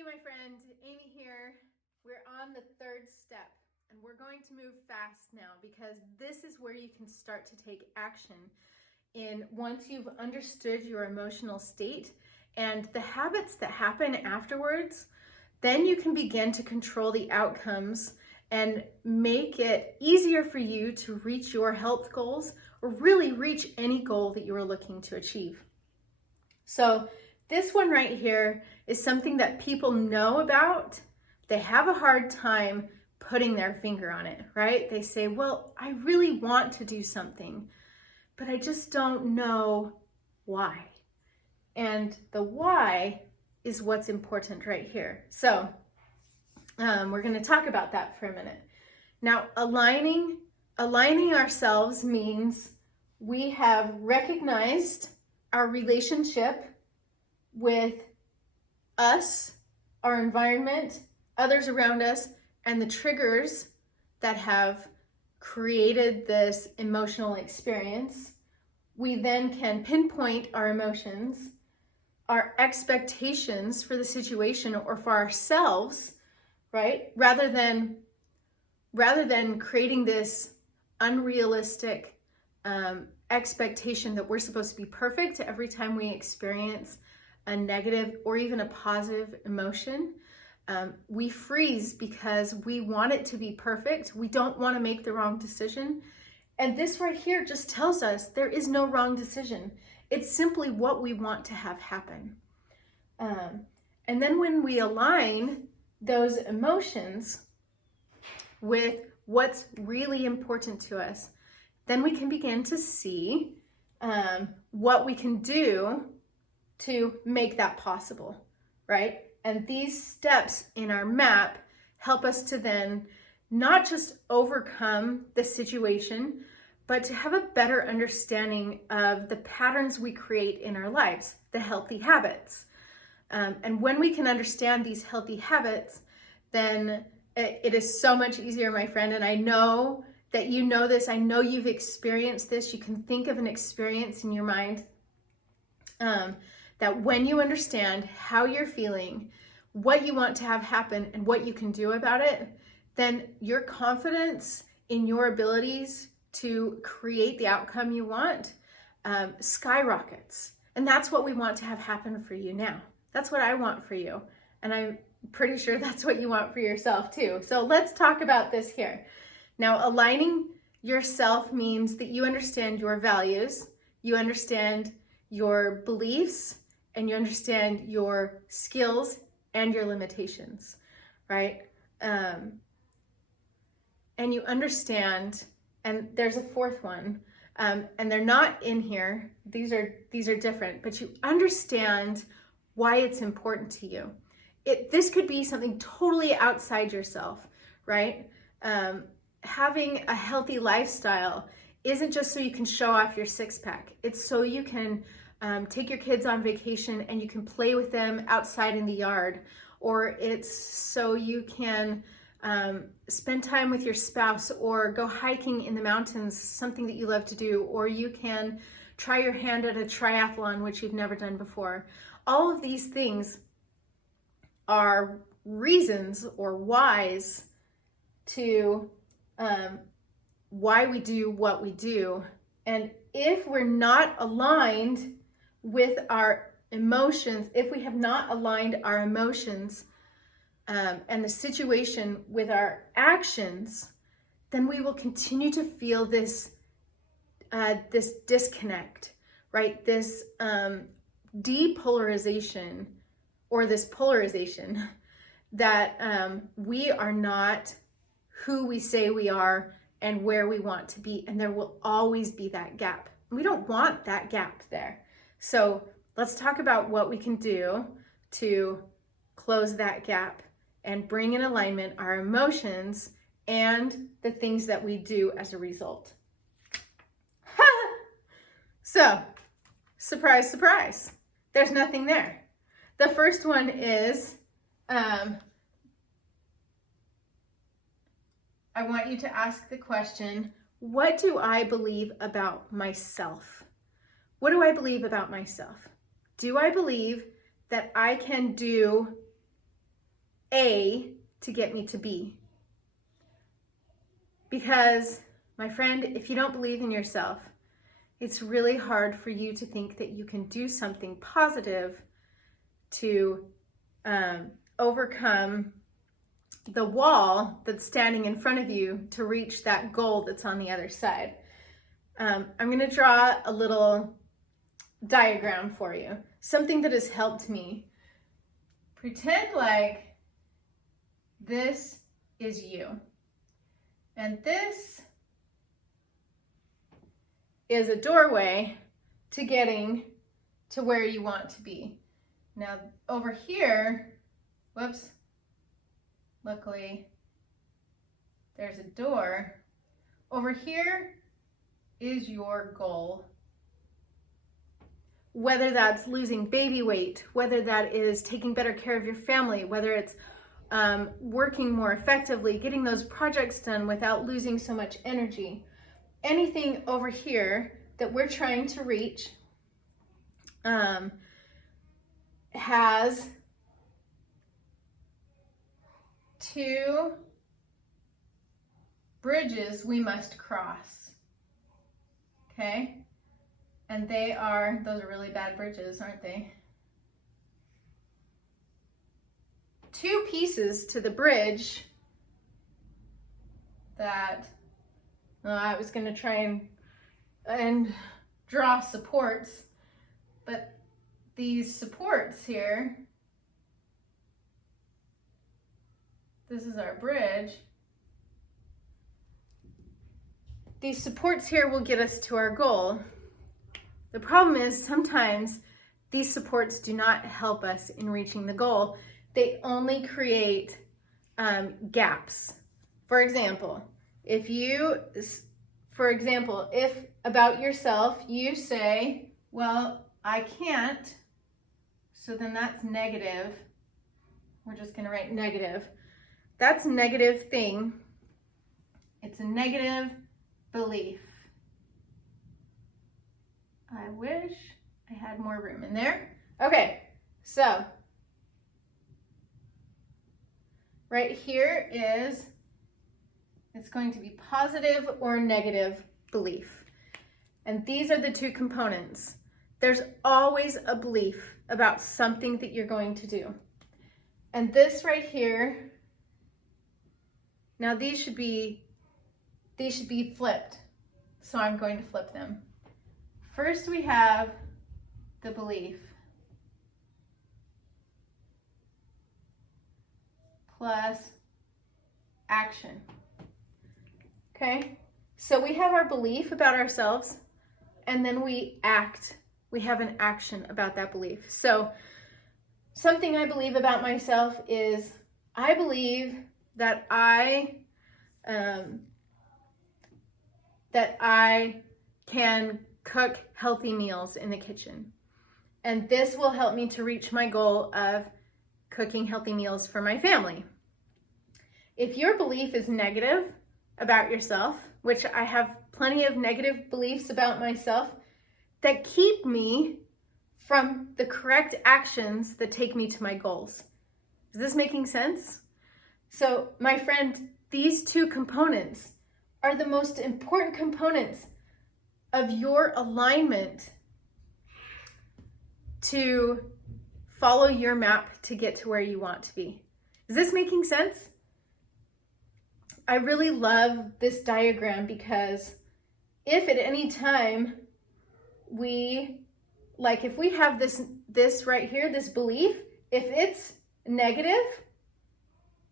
Hey, my friend, Amy here. We're on the third step and we're going to move fast now because this is where you can start to take action once you've understood your emotional state and the habits that happen afterwards. Then you can begin to control the outcomes and make it easier for you to reach your health goals or really reach any goal that you are looking to achieve. So this one right here is something that people know about. They have a hard time putting their finger on it, right? They say, well, I really want to do something, but I just don't know why. And the why is what's important right here. So we're going to talk about that for a minute. Now, aligning ourselves means we have recognized our relationship with us, our environment, others around us, and the triggers that have created this emotional experience. We then can pinpoint our emotions, our expectations for the situation or for ourselves, right? Rather than creating this unrealistic expectation that we're supposed to be perfect every time we experience a negative or even a positive emotion. We freeze because we want it to be perfect. We don't want to make the wrong decision. And this right here just tells us there is no wrong decision. It's simply what we want to have happen. And then when we align those emotions with what's really important to us, then we can begin to see what we can do to make that possible, right? And these steps in our map help us to then not just overcome the situation, but to have a better understanding of the patterns we create in our lives, the healthy habits. And when we can understand these healthy habits, then it is so much easier, my friend. And I know that you know this. I know you've experienced this. You can think of an experience in your mind that when you understand how you're feeling, what you want to have happen, and what you can do about it, then your confidence in your abilities to create the outcome you want skyrockets. And that's what we want to have happen for you now. That's what I want for you. And I'm pretty sure that's what you want for yourself too. So let's talk about this here. Now, aligning yourself means that you understand your values, you understand your beliefs, and you understand your skills and your limitations, right? And you understand, and there's a fourth one, and they're not in here. These are different, but you understand why it's important to you. This could be something totally outside yourself, right? Having a healthy lifestyle isn't just so you can show off your six-pack. It's so you can take your kids on vacation and you can play with them outside in the yard, or it's so you can spend time with your spouse or go hiking in the mountains, something that you love to do, or you can try your hand at a triathlon, which you've never done before. All of these things are reasons or whys to why we do what we do. And if we're not aligned with our emotions, if we have not aligned our emotions and the situation with our actions, then we will continue to feel this disconnect, right? This depolarization or this polarization that we are not who we say we are and where we want to be, and there will always be that gap. We don't want that gap there. So let's talk about what we can do to close that gap and bring in alignment our emotions and the things that we do as a result. So, surprise, surprise, there's nothing there. The first one is, I want you to ask the question, what do I believe about myself? What do I believe about myself? Do I believe that I can do A to get me to B. Because, my friend, if you don't believe in yourself, it's really hard for you to think that you can do something positive to overcome the wall that's standing in front of you to reach that goal that's on the other side. I'm going to draw a little diagram for you, something that has helped me. Pretend like this is you, and this is a doorway to getting to where you want to be. Now over here, whoops, luckily there's a door. Over here is your goal. Whether that's losing baby weight, whether that is taking better care of your family, whether it's working more effectively, getting those projects done without losing so much energy. Anything over here that we're trying to reach has two bridges we must cross, okay? And those are really bad bridges, aren't they? Two pieces to the bridge that I was going to try and draw supports, but these supports here, this is our bridge. These supports here will get us to our goal. The problem is sometimes these supports do not help us in reaching the goal. They only create gaps. For example, if about yourself, you say, well, I can't, so then that's negative. We're just gonna write negative. That's a negative thing. It's a negative belief. I wish I had more room in there. Okay, so right here it's going to be positive or negative belief. And these are the two components. There's always a belief about something that you're going to do. And this right here, now these should be flipped. So I'm going to flip them. First we have the belief plus action. Okay, so we have our belief about ourselves and then we act. We have an action about that belief. So something I believe about myself is I believe that I can cook healthy meals in the kitchen. And this will help me to reach my goal of cooking healthy meals for my family. If your belief is negative about yourself, which I have plenty of negative beliefs about myself that keep me from the correct actions that take me to my goals. Is this making sense? So, my friend, these two components are the most important components of your alignment to follow your map to get to where you want to be. Is this making sense? I really love this diagram because if at any time if we have this right here, this belief, if it's negative,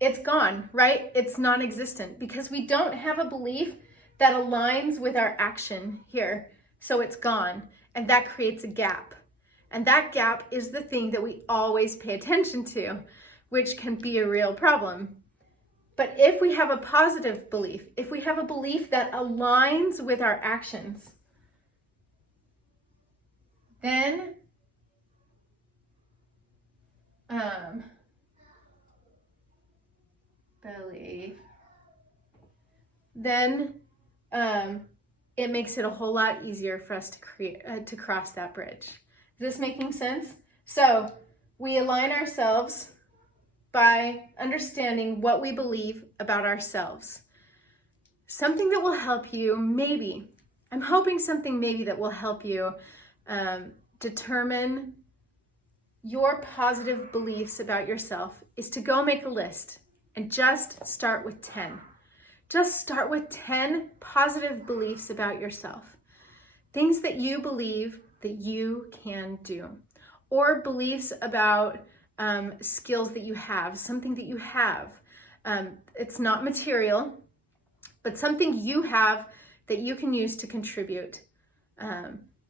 it's gone, right? It's non-existent because we don't have a belief that aligns with our action here. So it's gone, and that creates a gap. And that gap is the thing that we always pay attention to, which can be a real problem. But if we have a positive belief, if we have a belief that aligns with our actions, then it makes it a whole lot easier for us to cross that bridge. Is this making sense? So we align ourselves by understanding what we believe about ourselves. Something that will help you, maybe, I'm hoping something maybe that will help you determine your positive beliefs about yourself is to go make a list and just start with 10. Just start with 10 positive beliefs about yourself. Things that you believe that you can do, or beliefs about skills that you have, something that you have. It's not material, but something you have that you can use to contribute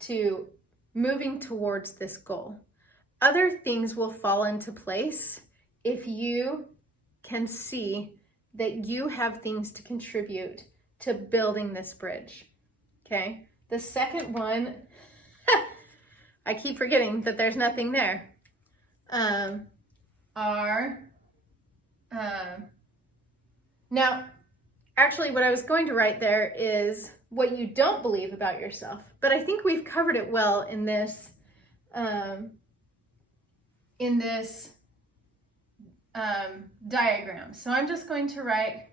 to moving towards this goal. Other things will fall into place if you can see that you have things to contribute to building this bridge, okay? The second one, I keep forgetting that there's nothing there, now, actually what I was going to write there is what you don't believe about yourself, but I think we've covered it well in this diagram. So I'm just going to write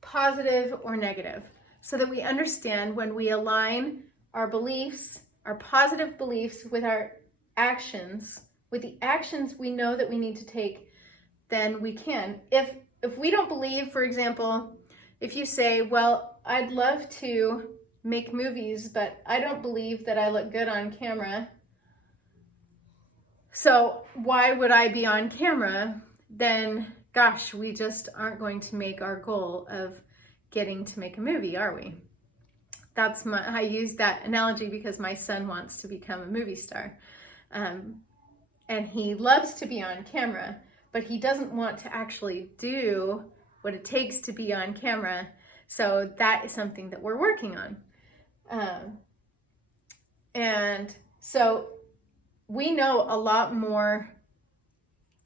positive or negative so that we understand when we align our beliefs, our positive beliefs with our actions, with the actions we know that we need to take, then we can. If we don't believe, for example, if you say, well, I'd love to make movies, but I don't believe that I look good on camera, so why would I be on camera? Then, gosh, we just aren't going to make our goal of getting to make a movie, are we? I use that analogy because my son wants to become a movie star. And he loves to be on camera, but he doesn't want to actually do what it takes to be on camera. So that is something that we're working on. And so we know a lot more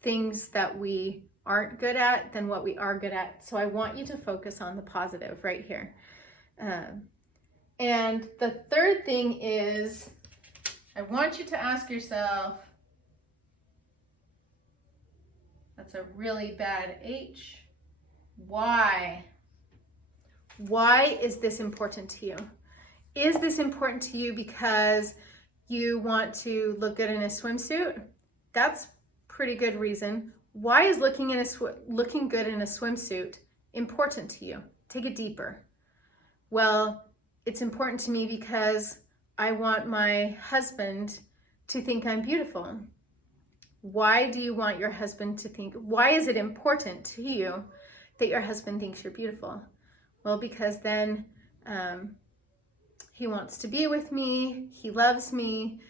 things that we aren't good at than what we are good at. So I want you to focus on the positive right here. And the third thing is, I want you to ask yourself, that's a really bad H, why? Why is this important to you? Is this important to you because you want to look good in a swimsuit? That's pretty good reason. Why is looking good in a swimsuit important to you? Take it deeper. Well, it's important to me because I want my husband to think I'm beautiful. Why do you want your husband to think, why is it important to you that your husband thinks you're beautiful? Well, because then he wants to be with me, he loves me,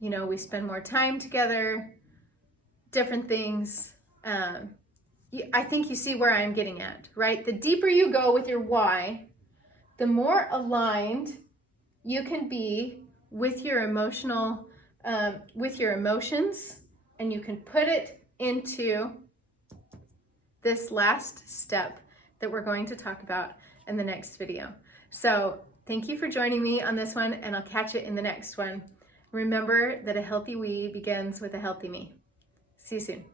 we spend more time together, different things. I think you see where I'm getting at, right? The deeper you go with your why, the more aligned you can be with your emotions, and you can put it into this last step that we're going to talk about in the next video. So thank you for joining me on this one, and I'll catch you in the next one. Remember that a healthy we begins with a healthy me. See you soon.